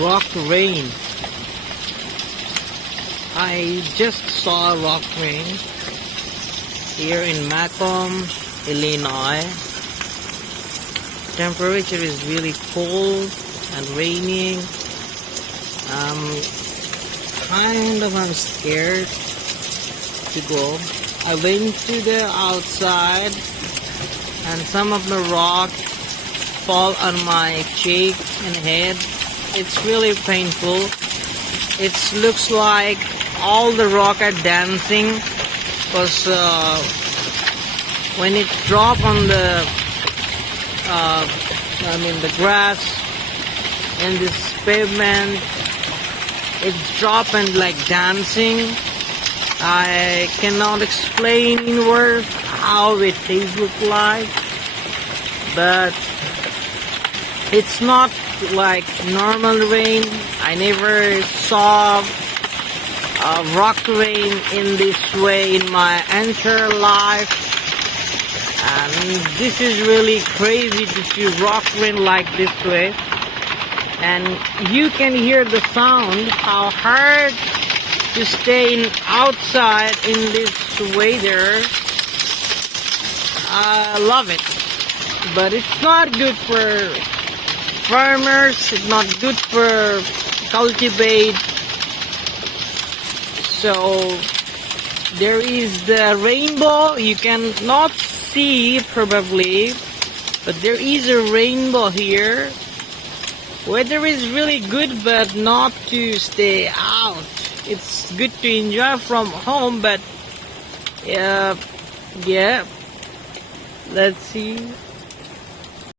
rock rain. I just saw rock rain here in Macomb, Illinois. Temperature is really cold and raining. I'm scared to go. I went to the outside and some of the rock fall on my cheek and head. It's really painful. It looks like all the rock are dancing because when it drop on the the grass and this pavement, it's dropping like dancing. I cannot explain in words how it look like, but it's not like normal rain. I never saw rock rain in this way in my entire life, and this is really crazy to see rock rain like this way. And you can hear the sound, how hard to stay outside in this weather. I love it, but it's not good for farmers. It's not good for cultivate. So there is the rainbow. You cannot see probably, but there is a rainbow here. Weather is really good, but not to stay out. It's good to enjoy from home, but yeah, let's see.